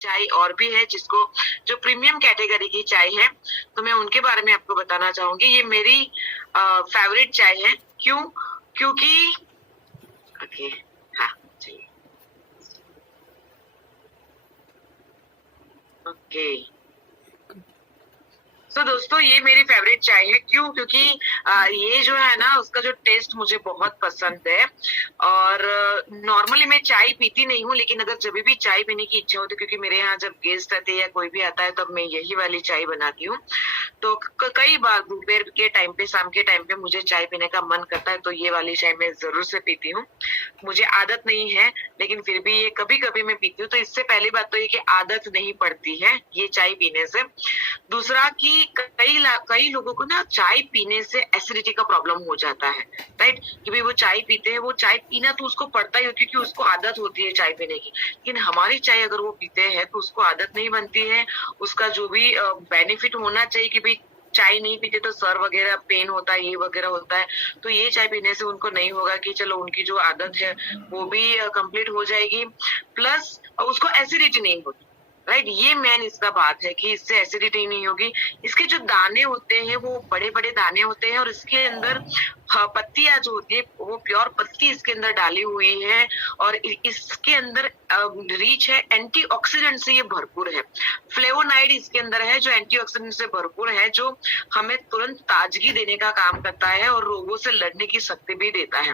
चाय और भी है जिसको जो प्रीमियम कैटेगरी की चाय है, तो मैं उनके बारे में आपको बताना चाहूंगी। ये मेरी फेवरेट चाय है। क्यों? क्योंकि ओके, हाँ चलिए, ओके। तो दोस्तों ये मेरी फेवरेट चाय है। क्यों? क्योंकि ये जो है ना, उसका जो टेस्ट मुझे बहुत पसंद है। और नॉर्मली मैं चाय पीती नहीं हूँ, लेकिन अगर जब भी चाय पीने की इच्छा होती है, क्योंकि मेरे यहाँ जब गेस्ट आते हैं या कोई भी आता है, तब मैं यही वाली चाय बनाती हूँ। तो कई बार दोपहर के टाइम पे, शाम के टाइम पे मुझे चाय पीने का मन करता है, तो ये वाली चाय मैं जरूर से पीती हूँ। मुझे आदत नहीं है, लेकिन फिर भी ये कभी कभी मैं पीती हूँ। तो इससे पहली बात तो ये कि आदत नहीं पड़ती है ये चाय पीने से। दूसरा कि कई लोगों को ना चाय पीने से एसिडिटी का प्रॉब्लम हो जाता है, राइट? कि भाई वो चाय पीते हैं, वो चाय पीना तो उसको पड़ता ही हो, क्योंकि उसको आदत होती है चाय पीने की। लेकिन हमारी चाय अगर वो पीते हैं तो उसको आदत नहीं बनती है। उसका जो भी बेनिफिट होना चाहिए कि भाई चाय नहीं पीते तो सर वगैरह पेन होता है, ये वगैरह होता है, तो ये चाय पीने से उनको नहीं होगा। कि चलो उनकी जो आदत है वो भी कंप्लीट हो जाएगी, प्लस उसको एसिडिटी नहीं होगी, राइट? ये मेन इसका बात है कि इससे एसिडिटी नहीं होगी। इसके जो दाने होते हैं वो बड़े बड़े दाने होते हैं, और इसके अंदर पत्तियां जो होती है वो प्योर पत्ती इसके अंदर डाली हुई है। और इसके अंदर रीच है एंटीऑक्सीडेंट से, ये भरपूर है। फ्लेवोनाइड इसके अंदर है जो एंटीऑक्सीडेंट से भरपूर है, जो हमें तुरंत ताजगी देने का काम करता है और रोगों से लड़ने की शक्ति भी देता है,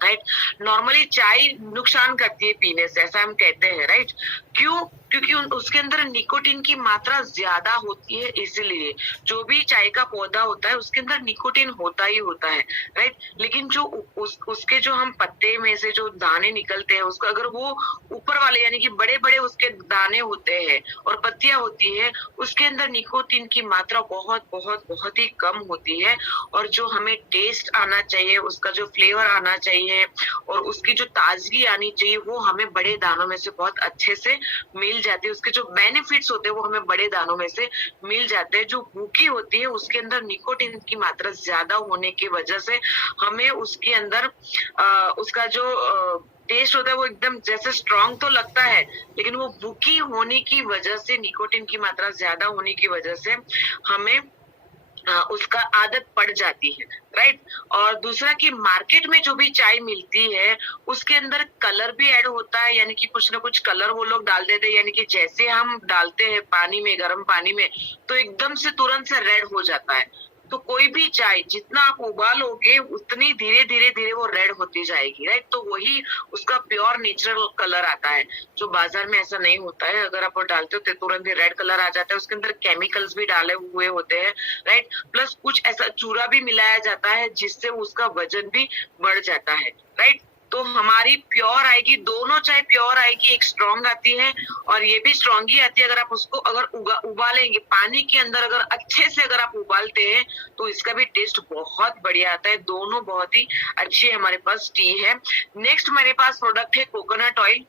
राइट? नॉर्मली चाय नुकसान करती है पीने से, ऐसा हम कहते हैं, राइट? क्यों? क्योंकि उसके अंदर निकोटीन की मात्रा ज्यादा होती है, इसीलिए। जो भी चाय का पौधा होता है उसके अंदर निकोटीन होता ही होता है, राइट? लेकिन जो उसके जो हम पत्ते में से जो दाने निकलते हैं, उसको अगर वो ऊपर वाले यानी कि बड़े बड़े उसके दाने होते हैं और पत्तियां होती है, उसके अंदर निकोटीन की मात्रा बहुत बहुत बहुत ही कम होती है। और जो हमें टेस्ट आना चाहिए, उसका जो फ्लेवर आना चाहिए और उसकी जो ताजगी आनी चाहिए, वो हमें बड़े दानों में से बहुत अच्छे से मिल जाती है। उसके जो बेनिफिट्स होते हैं वो हमें बड़े दानों में से मिल जाते हैं। जो भूकी होती है उसके अंदर निकोटीन की मात्रा ज्यादा होने की वजह से हमें उसके अंदर उसका जो टेस्ट होता है वो एकदम जैसे स्ट्रॉन्ग तो लगता है, लेकिन वो भूकी होने की वजह से, निकोटीन की मात्रा ज्यादा होने की वजह से हमें उसका आदत पड़ जाती है, राइट? और दूसरा कि मार्केट में जो भी चाय मिलती है उसके अंदर कलर भी ऐड होता है, यानी कि कुछ ना कुछ कलर वो लोग डाल देते हैं। यानी कि जैसे हम डालते हैं पानी में, गर्म पानी में, तो एकदम से तुरंत से रेड हो जाता है। तो कोई भी चाय जितना आप उबालोगे उतनी धीरे धीरे धीरे वो रेड होती जाएगी, राइट? तो वही उसका प्योर नेचुरल कलर आता है, जो बाजार में ऐसा नहीं होता है। अगर आप वो डालते हो तो तुरंत ही रेड कलर आ जाता है। उसके अंदर केमिकल्स भी डाले हुए होते हैं, राइट? प्लस कुछ ऐसा चूरा भी मिलाया जाता है जिससे उसका वजन भी बढ़ जाता है, राइट? तो हमारी प्योर आएगी, दोनों चाय प्योर आएगी। एक स्ट्रॉन्ग आती है और ये भी स्ट्रॉन्ग ही आती है। अगर आप उसको अगर उबालेंगे पानी के अंदर, अगर अच्छे से अगर आप उबालते हैं तो इसका भी टेस्ट बहुत बढ़िया आता है। दोनों बहुत ही अच्छी हमारे पास टी है। नेक्स्ट मेरे पास प्रोडक्ट है coconut oil,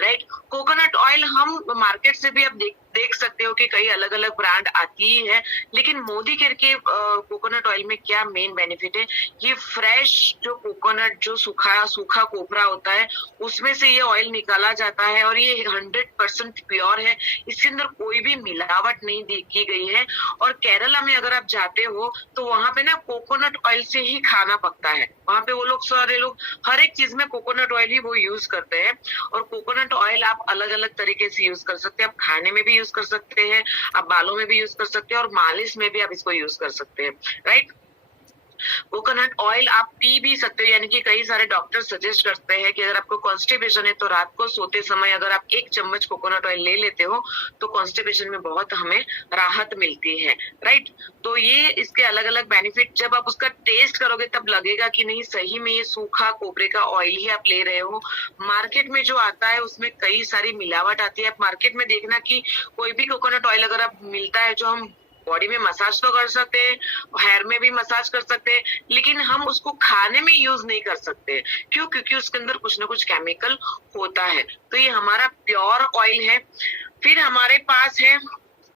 right? Coconut oil हम मार्केट से भी आप देख सकते हो कि कई अलग अलग ब्रांड आती ही है, लेकिन मोदी केयर के कोकोनट ऑयल में क्या मेन बेनिफिट है, ये फ्रेश जो कोकोनट, जो सूखा कोपरा होता है उसमें से ये ऑयल निकाला जाता है और ये 100% प्योर है। इसके अंदर कोई भी मिलावट नहीं की गई है। और केरला में अगर आप जाते हो तो वहां पे ना कोकोनट ऑयल से ही खाना पकता है। वहां पे वो लोग, सारे लोग हर एक चीज में कोकोनट ऑयल ही वो यूज करते हैं। और कोकोनट ऑयल आप अलग अलग तरीके से यूज कर सकते हैं। आप खाने में भी यूज कर सकते हैं, आप बालों में भी यूज कर सकते हैं, और मालिश में भी आप इसको यूज कर सकते हैं, राइट? कोकोनट ऑयल आप पी भी सकते हो, यानी कि कई सारे डॉक्टर सजेस्ट करते हैं कि अगर आपको कॉन्स्टिपेशन है तो रात को सोते समय अगर आप 1 चम्मच कोकोनट ऑयल ले लेते हो तो कॉन्स्टिपेशन में बहुत हमें राहत मिलती है, राइट? तो ये इसके अलग अलग बेनिफिट, जब आप उसका टेस्ट करोगे तब लगेगा कि नहीं, सही में ये सूखा कोपरे का ऑयल ही आप ले रहे हो। मार्केट में जो आता है उसमें कई सारी मिलावट आती है। आप मार्केट में देखना कि कोई भी कोकोनट ऑयल अगर आप मिलता है, जो हम बॉडी में मसाज तो कर सकते हैं, हेयर में भी मसाज कर सकते हैं, लेकिन हम उसको खाने में यूज नहीं कर सकते। क्यों? क्योंकि उसके अंदर कुछ ना कुछ केमिकल होता है। तो ये हमारा प्योर ऑयल है। फिर हमारे पास है